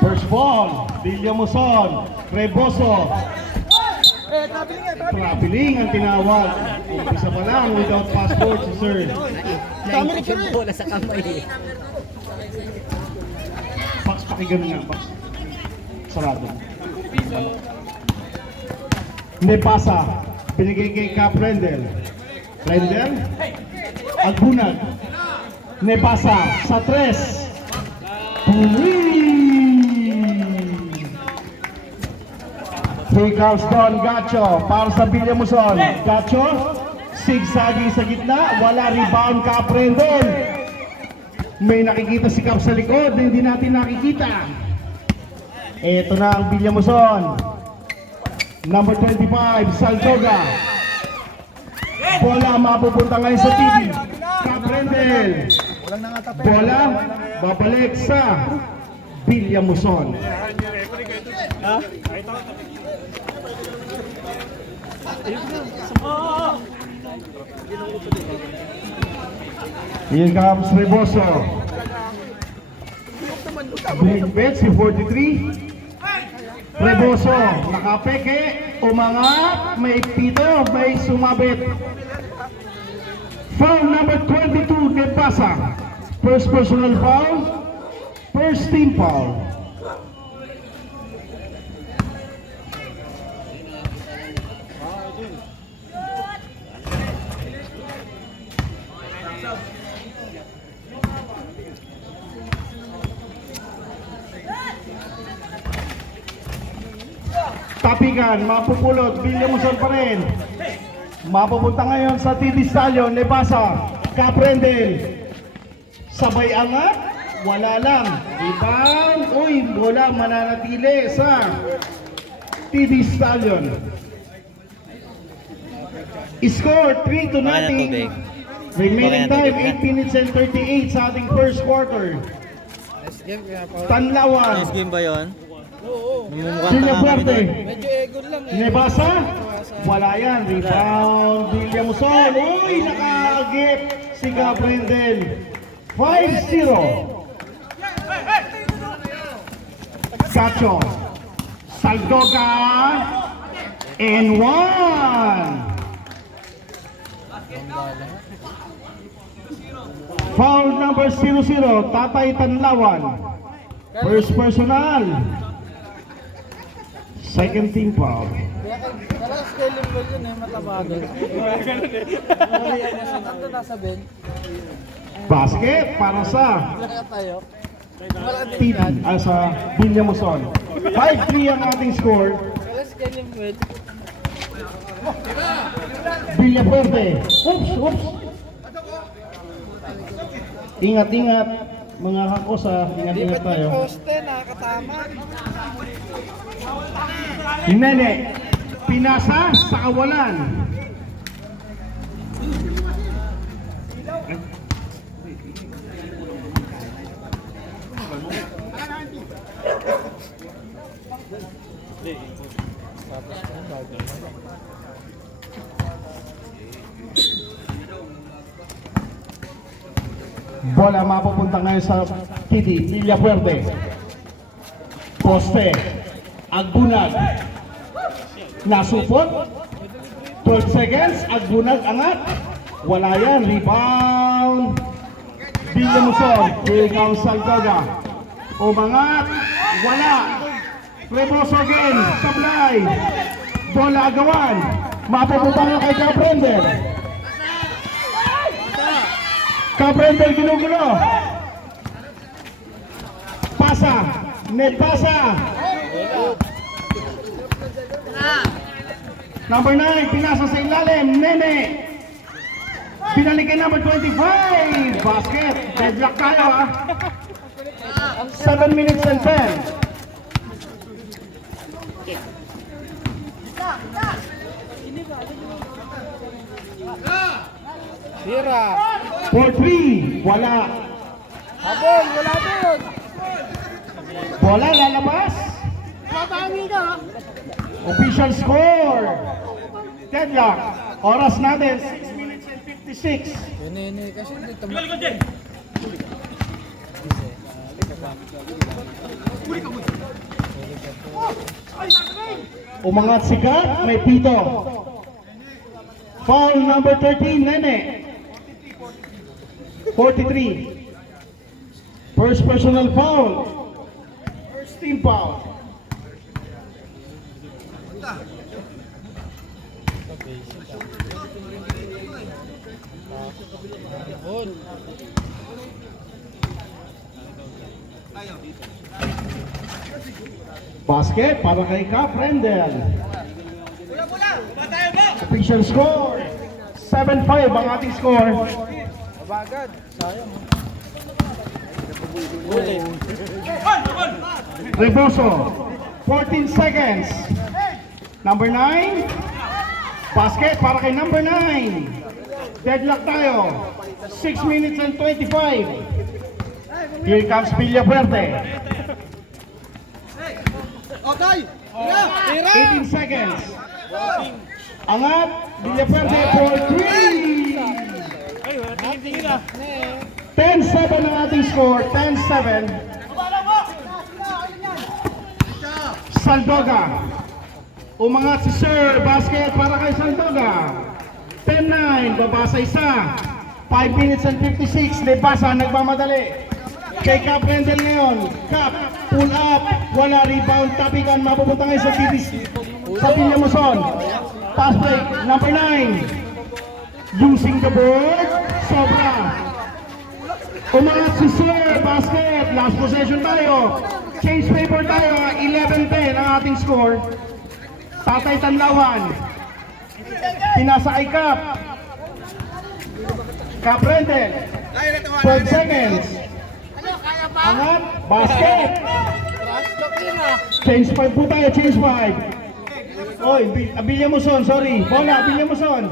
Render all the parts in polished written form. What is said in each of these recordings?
First ball, Villamuson, Reboso. Traveling ang tinawag. Isa pa lang without passport si sir. Kamera yung bola sa kamay. Pax, pakigano nga, Pax. Sarado. Hindi pasa. Binigay kay Cap Rendel. Rendel. Agbunag. Hindi pasa. Sa tres. Here comes Don Gacho para sa Villamuson. Gacho, zigzagging sa gitna, wala rebound Cap Rendel. May nakikita si Cap sa likod, hindi natin nakikita. Ito na ang Villamuson. Number 25, Saldoga. Bola mapupunta ngayon sa TV. Cap Rendel. Bola, babalik sa Villamuson. Here comes Reboso. Big bet si 43. Reboso, nakapeke, umangat, may pito, may sumabit. Foul number 22, Depasa. First personal foul, first team foul. Tapigan, mapupulot, Villamuson pa rin. Mapupunta ngayon sa TD Stallion, Nebasa, Cap Rendel. Sabay angat, wala lang. Rebound, uy, bola mananatili sa TD Stallion. Score 3-0. Remaining time 8 minutes and 38 sa ating first quarter. Tanlawan. Nice game ba yun? Sino Puerte? Medyo egon lang eh. Nebasa? Wala yan. Rebound. Villamuson. Uy, nakagip si Cap Rendel. 5-0. Gacho. Saldoga. And 1. Foul number 0-0. Tatay Tanlawan. First personal. Second team foul. Talagang scalable yun eh, matabago. Ito nasa bench. Basket para sa Laka tayo. TD, sa Villamuson. 5-3 ang ating score. Talagang scalable. Villafuerte. Oops. Ingat mga kakosa. Ingat tayo. Poste, nakakatama. Nene, pinasa sa kawalan. Bola mapupunta ngayon sa TD, Villafuerte. Poste. Agbunag. Nasupot. 12 seconds. Agbunag angat. Wala yan. Rebound. Villamuson. Here comes Saldoga. Umangat. Wala. Reboso again. Sablay. Bola agawan. Mapupunta nga kay Cap Rendel. Cap Rendel ginugulo. Pasa. Nepasa. Number 9, pinasa sa ilalim, Nene. Pinalik kay number 25. Basket. Deadlock tayo ha. 7 minutes and 10. Sira. For 3, wala. Habol, wala doon. Bola lalabas. Matangi ka. Official score. Deadlock. Oras natin, 6 minutes and 56. Yun, kasi dito. Umangat si Kat, may pito. Foul number 13, Nene. 43. First personal foul. First team foul. Basket para kay Cap Rendel. Official score. 7-5 ang ating score. Abagad. Sayang. Reboso. 14 seconds. Number 9. Basket para kay number 9. Deadlock tayo. 6 minutes and 25. Here comes Villafuerte. Okay. Tira. 18 seconds. Angat. Villafuerte for 3. 10-7 ang ating score. 10-7. Saldoga. Umangat si Sir. Basket para kay Saldoga. 10-9. Babasa isa. 5 minutes and 56. Lebasa nagmamadali. Kay Cap Rendel ngayon. Cap. Pull up. Wala rebound. Tapikan. Mapupunta ngayon sa TBC. Sa Villamuson. Pass break. Number 9. Using the board. Sobra. Umangat si Sir. Basket. Last possession tayo. Change paper tayo. 11-10 ang ating score. Tatay Tanlawan. Pinasa kay Cap. Cap Rendel. 12 seconds. Angat. Basket. Change 5 po tayo. Change 5. Oy, Villamuson. Sorry. Bola. Villamuson.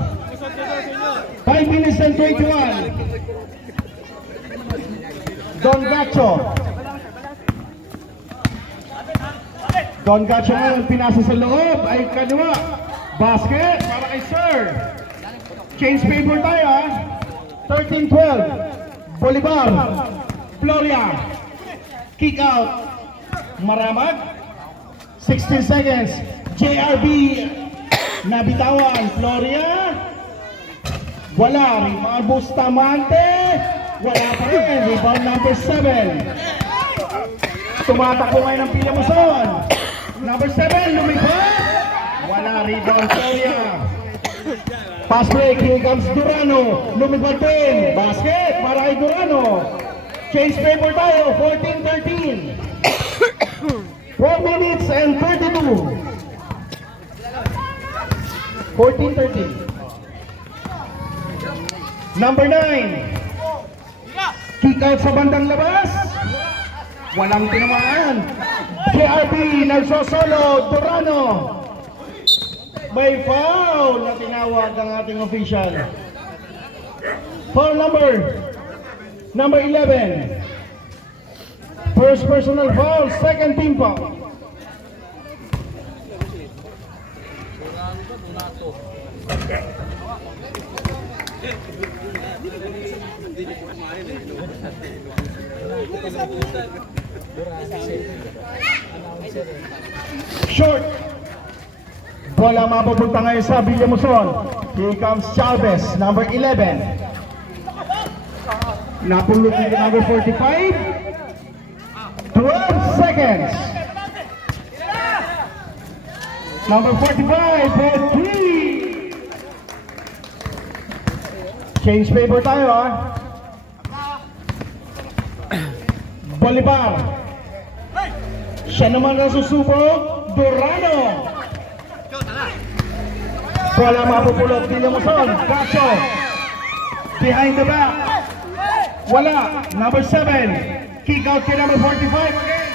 5 minutes and 21. Don Gacho. Don Gacho ngayon pinasa sa loob ay kaliwa. Basket para kay Sir. Change paper tayo ha. 13-12. Bolivar. Floria. Kick out. Maramag. 16 seconds. JRB. Nabitawan. Floria. Wala. Rebound Bustamante. Wala pa rin. Rebound number 7. Tumatakbo ngayon ng Villamuson. Number 7, lumipad. Wala, rebound Soria. Pass break, here comes Durano. Lumipad din. Basket para kay Durano. Change paper tayo, 14-13. 4 minutes and 32. 14-13. Number 9. Kick out sa bandang labas. Walang tinamaan. JRB nagsosolo. Durano. May foul na tinawag ang ating official. Foul number 11. First personal foul, second team foul. Short. Bola mapupunta ngayon sa Villamuson. Here comes Chavez, number 11. Napulot ni number 45. 12 seconds. Number 45 for 3. Change paper tayo ha. Bolivar. Siya naman ang susubok. Durano. Bola mapupulot. Villamuson. Gacho. Behind the back. Wala. Number 7. Kick out kay number 45 again.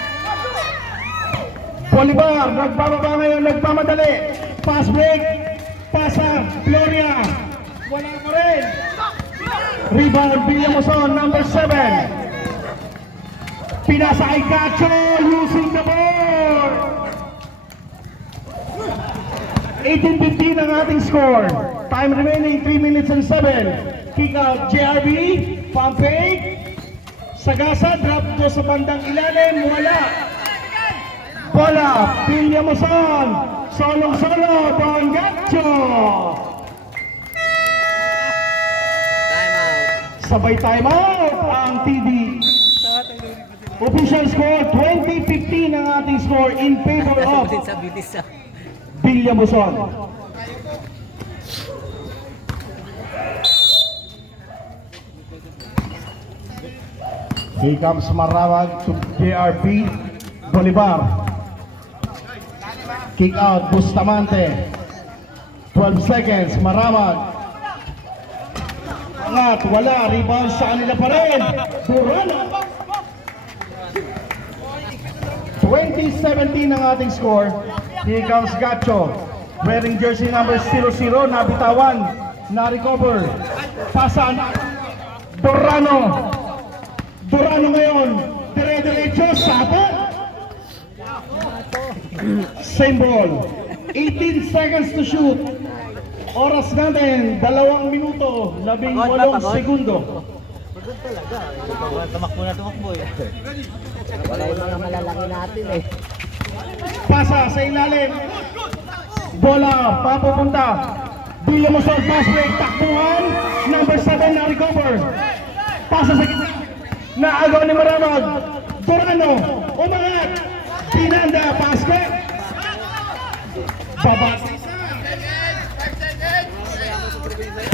Bolivar. Nagbababa ngayon. Nagmamadali. Pass break. Pasa. Gloria. Wala pa rin. Rebound, Villamoson, number 7. Pinasa kay Cacho, using the board. 18-15 ang ating score. Time remaining 3 minutes and 7. Kick out, JRB, pump fake. Sagasa, drop to sa bandang ilalim, wala. Bola, Villamoson, solong-solo, Don Gacho. Time out. Sabay time out ang TD. Official score, 20-15 ang ating score in favor of Ulit sa bilis sa. Villamoson. Here comes Marawag to JRP Bolivar. Kick out, Bustamante. 12 seconds, Marawag. Angat, wala, rebound sa kanila pa rin. Durana. 20-17 ang ating score. Here comes Gacho. Wearing jersey number 00, nabitawan, na-recover. Pasan, Durano. Durano ngayon, dire-diretso, sapat. Same ball. 18 seconds to shoot. Oras natin, 2 minuto, 18 segundo. Tumakbo eh. Wala yung mga malalaki natin eh. Pasa sa ilalim. Bola, papupunta. Villamoson, pass break, takbuhan. Number 7 na recover. Pasa sa gitna. Naagaw ni Maramag. Durano, umangat. Pinanda, basket. Baba.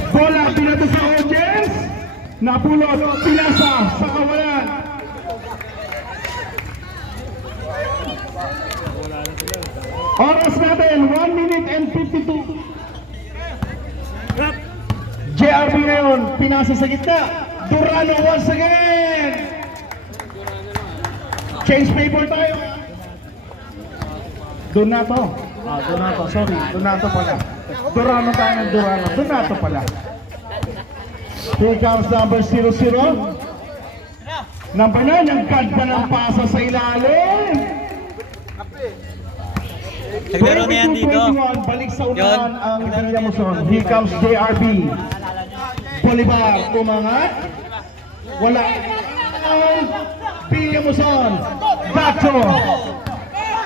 Bola, pinato sa audience. Napulot, pinasa sa kawalan. Oras natin, 1 minute and 52. JRB ngayon, pinasa sa gitna. Durano once again. Change paper tayo. Donato. Donato, sorry. Donato pala. Durano tayo ng Durano. Donato pala. Here comes number 00. Number 9, ang ganda ng pasa sa ilalim. Naglaro na yan dito. 22-21, balik sa unahan ang Villamoson. Here comes JRB. Bolivar, umangat. Wala. Villamoson. Gacho.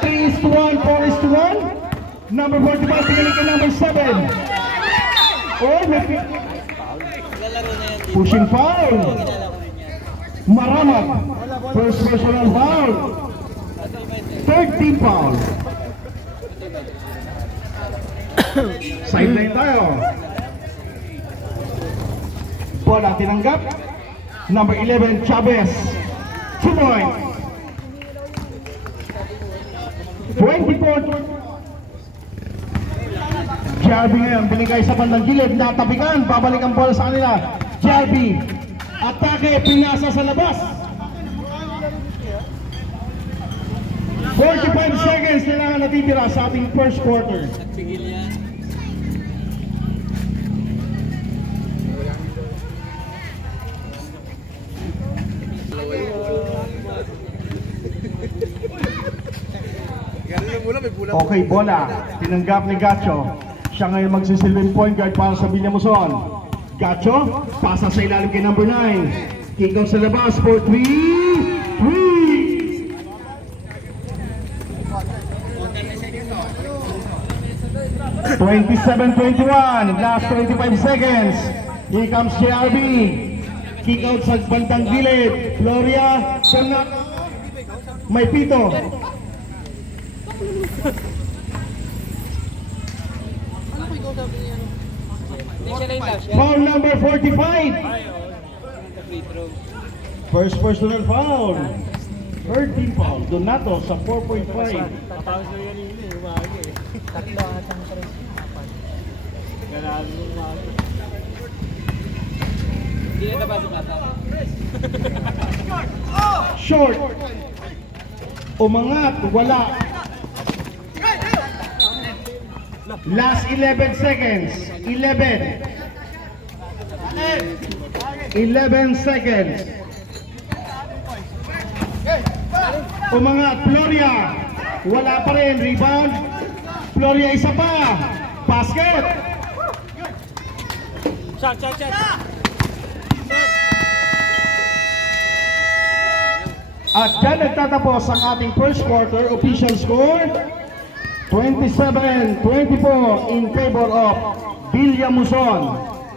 3-1, 4-1. Number 45, pinalik ka number 7. Oh, may pushing foul. Maramag. First personal foul. Third team foul. Sideline tayo. Bola tinanggap. Number 11, Chavez. 2 points. 24. Jarby ngayon, binigay sa bandang gilid, natabikan, babalik ang bola sa kanila. Jarby, atake, pinasa sa labas. 45 seconds na lang natitira sa ating first quarter. Okay, bola. Tinanggap ni Gacho. Siya ngayon magsisilbing point guard para sa Villamoson. Gacho, pasa sa ilalim kay number 9. Kick out sa labas for 3. 27-21, last 25 seconds. Here comes JRB. Kick out sa bandang gilid. Gloria, Sonat. May pito. Foul number 45. First personal foul. Third team foul. Donato sa 4.5. Short. Umangat. Wala. Last 11 seconds. 11. 11 seconds. Umangat, Floria. Wala pa rin, rebound. Floria, isa pa. Basket. At dyan nagtatapos ang ating first quarter official score. 27-24 in favor of Villamuson.